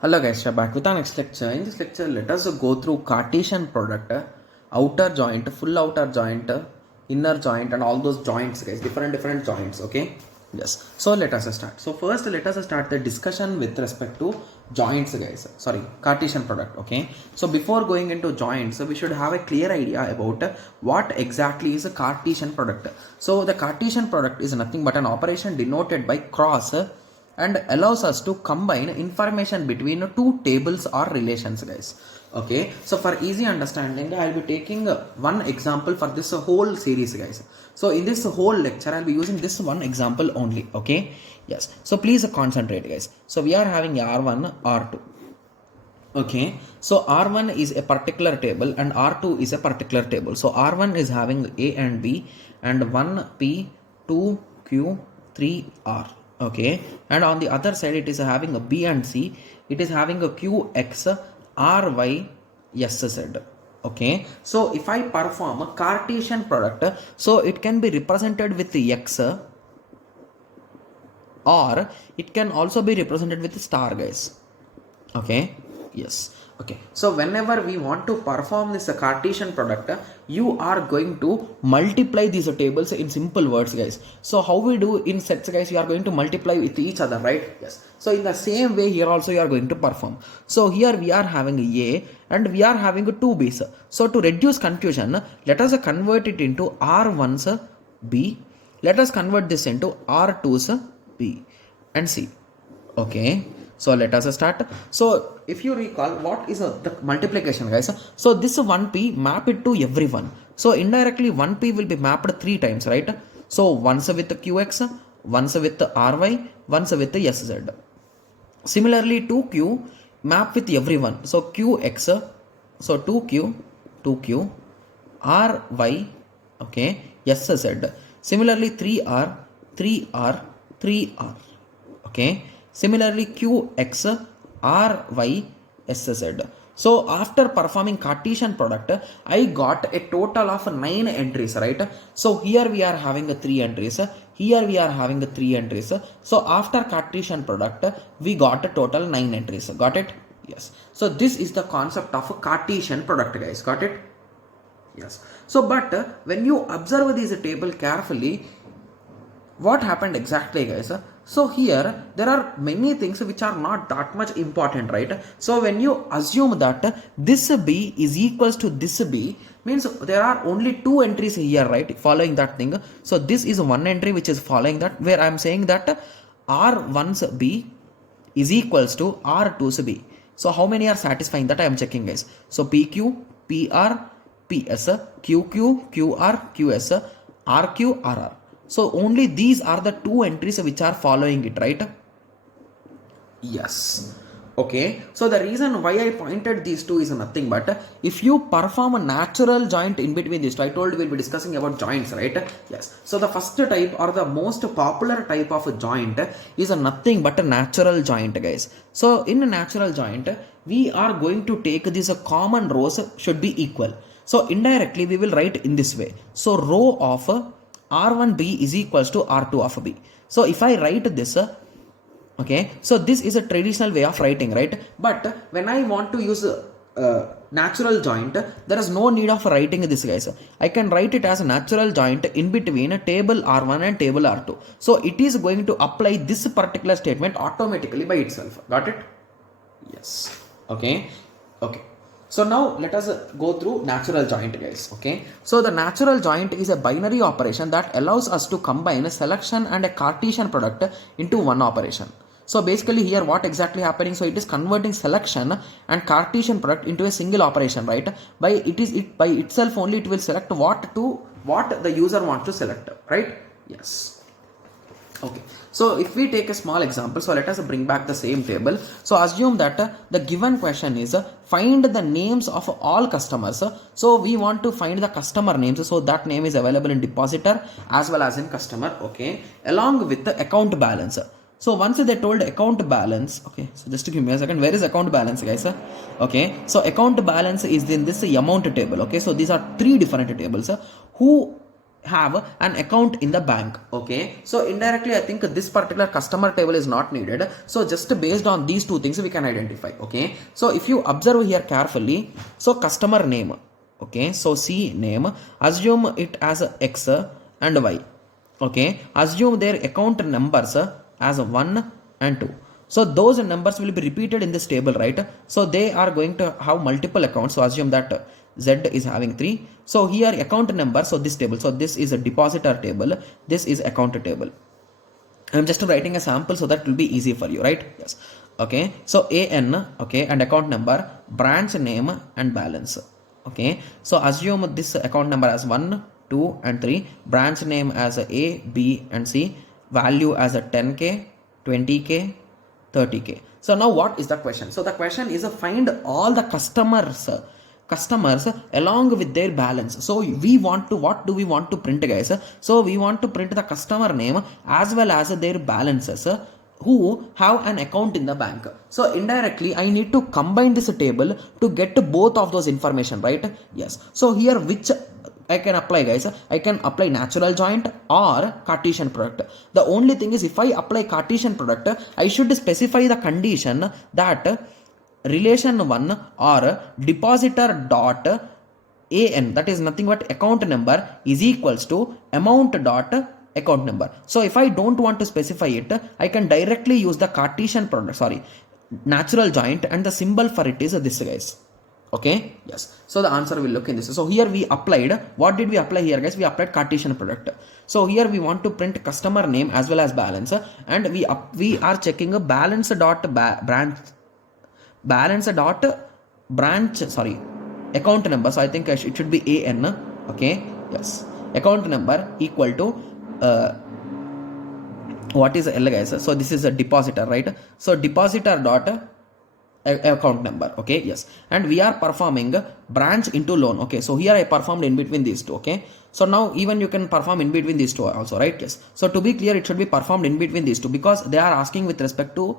Hello guys, we are back with our next lecture. In this lecture, let us go through Cartesian product, outer joint, full outer joint, inner joint, and all those joints, guys. Different joints. Okay. Yes. So let us start. So first, let us start the discussion with respect to joints, guys. Sorry, Cartesian product. Okay. So before going into joints, we should have a clear idea about what exactly is a Cartesian product. So the Cartesian product is nothing but an operation denoted by cross and allows us to combine information between two tables or relations, guys. Okay, so for easy understanding, I'll be taking one example for this whole series, guys. So in this whole lecture, I'll be using this one example only. Okay, yes, so please concentrate, guys. So we are having R1, R2. Okay, so R1 is a particular table and R2 is a particular table. So R1 is having A and B and 1P, 2Q, 3R. Okay, and on the other side it is having a B and C. It is having a QX, RY, SZ. Okay, so if I perform a Cartesian product, so it can be represented with the X or it can also be represented with star, guys. Okay, yes. Okay, so whenever we want to perform this Cartesian product, you are going to multiply these tables in simple words, guys. So how we do in sets, guys, you are going to multiply with each other, right? Yes. So in the same way here also you are going to perform. So here we are having A and we are having two B's. So to reduce confusion, let us convert it into R1's B. Let us convert this into R2's B and C. Okay, so let us start. So if you recall, what is the multiplication, guys? So this 1p map it to everyone. So indirectly 1p will be mapped 3 times, right? So once with qx, once with ry, once with sz. Similarly 2q map with everyone. So qx, so 2q, ry, okay, sz. Similarly 3r, 3r. Okay, similarly qx, ry, sz. So after performing Cartesian product, I got a total of 9 entries, right? So here we are having 3 entries, here we are having 3 entries. So after Cartesian product, we got a total 9 entries. Got it? Yes. So this is the concept of a Cartesian product, guys. Got it? Yes. So but when you observe this table carefully, what happened exactly, guys? So here there are many things which are not that much important, right? So when you assume that this B is equals to this B, means there are only 2 entries here, right? Following that thing. So this is one entry which is following that, where I am saying that R1's B is equals to R2's B. So how many are satisfying? That I am checking, guys. So PQ, PR, PS, QQ, QR, QS, RQ, RR. So only these are the 2 entries which are following it, right? Yes. Okay, so the reason why I pointed these two is nothing but if you perform a natural joint in between these two, I told we'll be discussing about joints, right? Yes. So the first type or the most popular type of a joint is nothing but a natural joint, guys. So in a natural joint, we are going to take these common rows should be equal. So indirectly we will write in this way. So row of R1B is equals to R2 of B. So if I write this, okay, so this is a traditional way of writing, right? But when I want to use natural joint, there is no need of writing this, guys. I can write it as a natural joint in between table R1 and table R2. So it is going to apply this particular statement automatically by itself. Got it? Yes. Okay. Okay. So now let us go through natural joint, guys. Okay, so the natural joint is a binary operation that allows us to combine a selection and a Cartesian product into one operation. So basically here what exactly happening? So it is converting selection and Cartesian product into a single operation, right? By itself only it will select what the user wants to select, right? Yes. Okay, so if we take a small example, so let us bring back the same table. So assume that the given question is find the names of all customers. So we want to find the customer names. So that name is available in depositor as well as in customer. Okay, along with the account balance. So once they told account balance, okay, so just to give me a second, where is account balance, guys? Okay, so account balance is in this amount table. Okay, so these are 3 different tables. Who have an account in the bank. Okay, so indirectly I think this particular customer table is not needed. So just based on these two things we can identify. Okay, so if you observe here carefully, so customer name, okay, so C name, assume it as X and Y. Okay, assume their account numbers as 1 and 2. So those numbers will be repeated in this table, right? So they are going to have multiple accounts. So assume that Z is having 3. So here account number, so this table, so this is a depositor table, this is account table. I'm just writing a sample so that it will be easy for you, right? Yes. Okay, so AN, okay, and account number, branch name and balance. Okay, so assume this account number as 1, 2 and 3, branch name as A, B and C, value as a 10k, 20k, 30k. So now what is the question? So the question is find all the customers along with their balance. So we want to, what do we want to print, guys? So we want to print the customer name as well as their balances who have an account in the bank. So indirectly I need to combine this table to get both of those information, right? Yes. So here which I can apply, guys? I can apply natural joint or Cartesian product. The only thing is if I apply Cartesian product, I should specify the condition that relation 1 or depositor dot AN, that is nothing but account number, is equals to amount dot account number. So if I don't want to specify it, I can directly use the Cartesian product, natural joint, and the symbol for it is this, guys. Okay, yes. So the answer will look in this. So here we applied, what did we apply here, guys? We applied Cartesian product. So here we want to print customer name as well as balance, and we are checking a balance dot branch account number. So I think it should be AN. Okay, yes, account number equal to what is L, guys? So this is a depositor, right? So depositor dot account number. Okay, yes, and we are performing branch into loan. Okay, so here I performed in between these two. Okay, so now even you can perform in between these two also, right? Yes. So to be clear, it should be performed in between these two because they are asking with respect to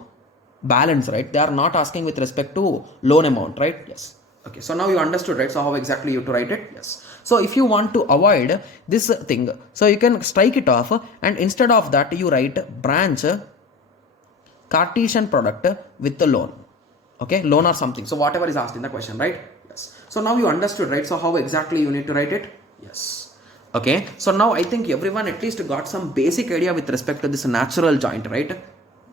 balance, right? They are not asking with respect to loan amount, right? Yes. Okay, so now you understood, right? So how exactly you to write it? Yes. So if you want to avoid this thing, so you can strike it off, and instead of that you write branch Cartesian product with the loan. Okay, loan or something. So whatever is asked in the question, right? Yes. So now you understood, right? So how exactly you need to write it? Yes. Okay, so now I think everyone at least got some basic idea with respect to this natural joint, right?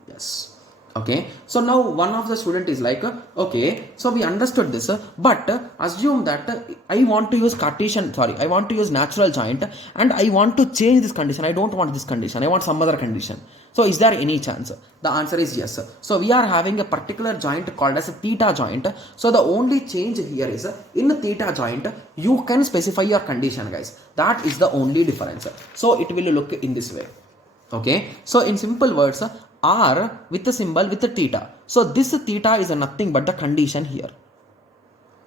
Yes. Okay, so now one of the student is like, okay, so we understood this, but assume that I want to use I want to use natural joint and I want to change this condition. I don't want this condition, I want some other condition. So is there any chance? The answer is yes. So we are having a particular joint called as a theta joint. So the only change here is in theta joint, you can specify your condition, guys. That is the only difference. So it will look in this way. Okay, so in simple words, R with the symbol with the theta. So this theta is nothing but the condition here.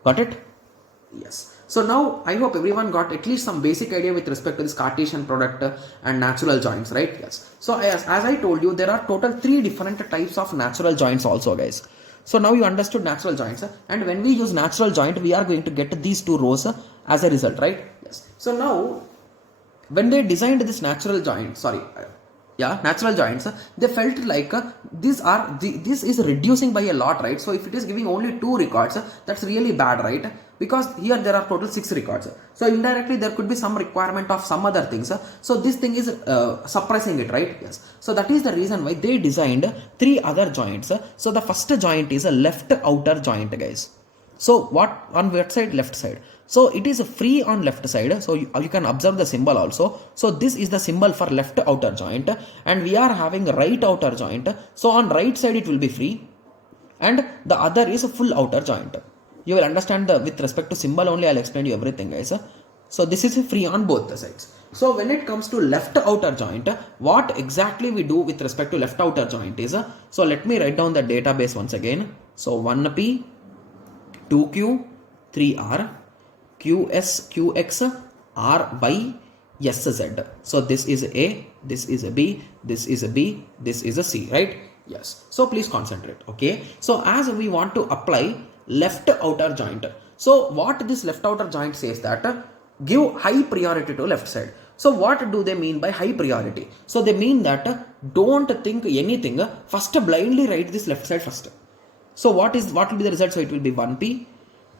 Got it? Yes. So now I hope everyone got at least some basic idea with respect to this Cartesian product and natural joints, right? Yes. So as I told you, there are total 3 different types of natural joints also, guys. So now you understood natural joints, and when we use natural joint, we are going to get these 2 rows as a result, right? Yes. So now when they designed this natural joints, they felt like this is reducing by a lot, right? So if it is giving only 2 records, that's really bad, right? Because here there are total 6 records. So indirectly there could be some requirement of some other things. So this thing is suppressing it, right? Yes. So that is the reason why they designed 3 other joints. So the first joint is a left outer joint, guys. So what on what side? Left side. So it is free on left side. So you can observe the symbol also. So this is the symbol for left outer joint, and we are having right outer joint. So on right side it will be free, and the other is a full outer joint. You will understand with respect to symbol only. I'll explain you everything, guys. So this is free on both the sides. So when it comes to left outer joint, what exactly we do with respect to left outer joint is, so let me write down the database once again. So 1p, 2q, 3r, qs, qx, ry, sz. So this is a, this is a b, this is a b, this is a c, right? Yes. So please concentrate. Okay, so as we want to apply left outer joint, so what this left outer joint says that give high priority to left side. So what do they mean by high priority? So they mean that don't think anything, first blindly write this left side first. So what will be the result? So it will be 1p,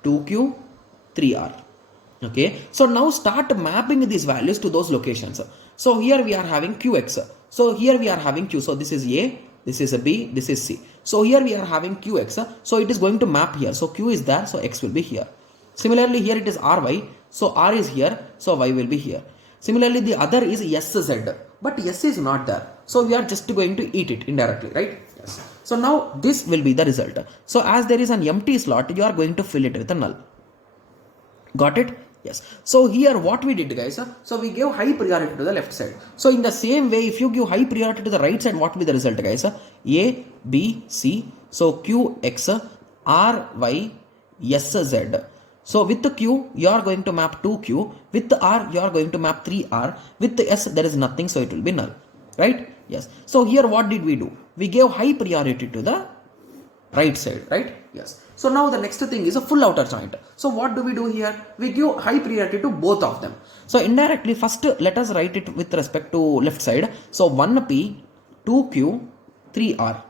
2q, 3r. Okay, so now start mapping these values to those locations. So here we are having qx, so here we are having q, so this is a, this is a b, this is c. So here we are having qx, so it is going to map here, so q is there, so x will be here. Similarly here it is ry, so r is here, so y will be here. Similarly the other is sz, but s is not there, so we are just going to eat it indirectly, right? Yes. So now this will be the result. So as there is an empty slot, you are going to fill it with a null. Got it? Yes. So here what we did, guys, so we gave high priority to the left side. So in the same way, if you give high priority to the right side, what will be the result, guys? A, B, C. So Q, X, R, Y, S, Z. So with the Q, you are going to map 2Q. With the R, you are going to map 3R. With the S, there is nothing, so it will be null. Right? Yes. So here what did we do? We gave high priority to the right side, right? Yes. So now the next thing is a full outer joint. So what do we do here? We give high priority to both of them. So indirectly, first let us write it with respect to left side. So 1p, 2q, 3r.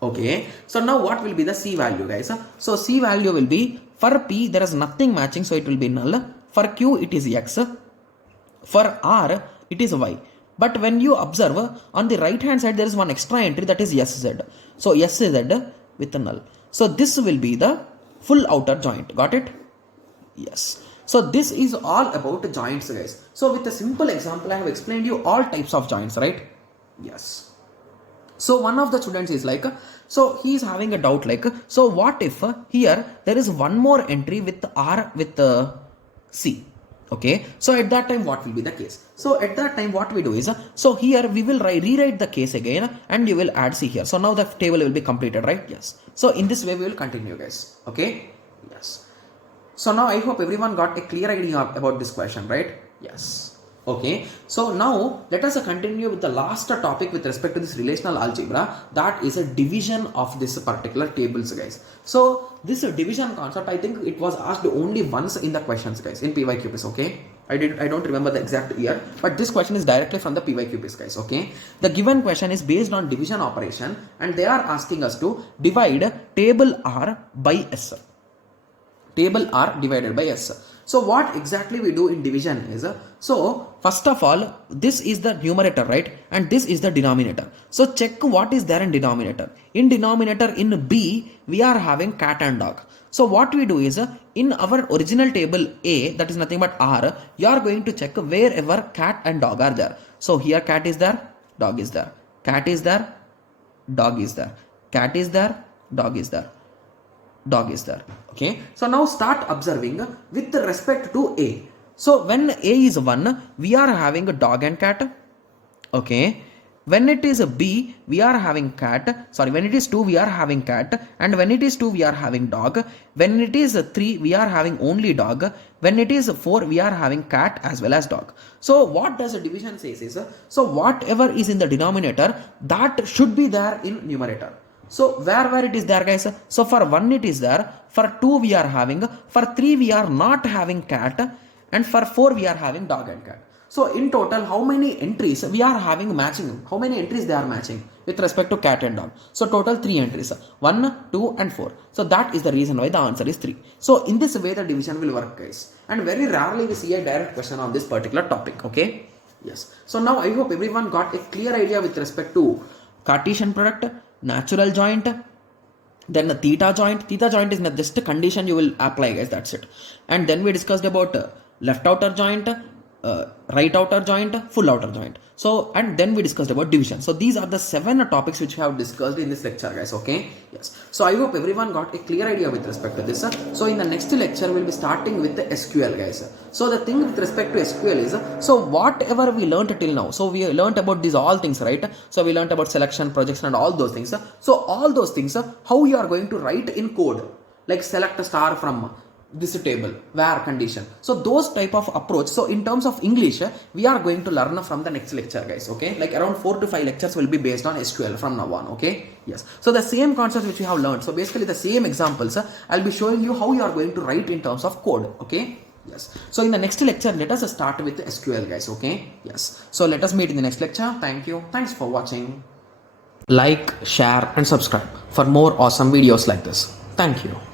Okay. So now what will be the C value, guys? So C value will be, for p there is nothing matching, so it will be null. For q it is x. For r it is y. But when you observe on the right hand side, there is one extra entry, that is sz. So sz with a null. So this will be the full outer joint. Got it? Yes. So this is all about joints, guys. So with a simple example, I have explained you all types of joints, right? Yes. So one of the students is like, so he is having a doubt like, so what if here there is one more entry with R with C? Okay, so at that time what will be the case? So at that time what we do is, so here we will rewrite the case again and you will add C here. So now the table will be completed, right? Yes. So in this way we will continue, guys. Okay. Yes. So now I hope everyone got a clear idea about this question, right? Yes. Okay, so now let us continue with the last topic with respect to this relational algebra, that is a division of this particular tables, guys. So this division concept, I think it was asked only once in the questions, guys, in PYQPs. Okay, I don't remember the exact year, but this question is directly from the PYQPs, guys. Okay, the given question is based on division operation and they are asking us to divide table R by S. Table R divided by S. So what exactly we do in division is, so first of all, this is the numerator, right? And this is the denominator. So check what is there in denominator. In denominator in B, we are having cat and dog. So what we do is, in our original table A, that is nothing but R, you are going to check wherever cat and dog are there. So here cat is there, dog is there. Cat is there, dog is there. Cat is there, dog is there. Dog is there. Okay, so now start observing with respect to A. So when A is 1, we are having a dog and cat. Okay, when it is a B, we are having cat. Sorry, when it is 2, we are having cat. And when it is 2, we are having dog. When it is 3, we are having only dog. When it is 4, we are having cat as well as dog. So what does the division says is, so whatever is in the denominator, that should be there in numerator. So where it is there, guys? So for 1 it is there, for 2 we are having, for 3 we are not having cat, and for 4 we are having dog and cat. So in total, how many entries we are having matching? How many entries they are matching with respect to cat and dog? So total 3 entries, 1, 2 and 4. So that is the reason why the answer is 3. So in this way the division will work, guys. And very rarely we see a direct question on this particular topic, okay? Yes. So now I hope everyone got a clear idea with respect to Cartesian product, natural joint, then the theta joint. Theta joint is just a condition you will apply, guys, that's it. And then we discussed about left outer joint, right outer joint, full outer joint. So and then we discussed about division. So these are the 7 topics which we have discussed in this lecture, guys. Okay, yes. So I hope everyone got a clear idea with respect to this. So in the next lecture we'll be starting with the SQL, guys. So the thing with respect to SQL is, so whatever we learned till now, so we learned about these all things, right? So we learned about selection, projection and all those things. So all those things, how you are going to write in code, like select a star from this table, where condition. So those type of approach. So in terms of English, we are going to learn from the next lecture, guys. Okay, like around 4 to 5 lectures will be based on SQL from now on. Okay, yes. So the same concepts which we have learned. So basically the same examples, I'll be showing you how you are going to write in terms of code. Okay, Yes. So in the next lecture, let us start with SQL, guys. Okay. Yes. So let us meet in the next lecture. Thank you. Thanks for watching. Like, share, and subscribe for more awesome videos like this. Thank you.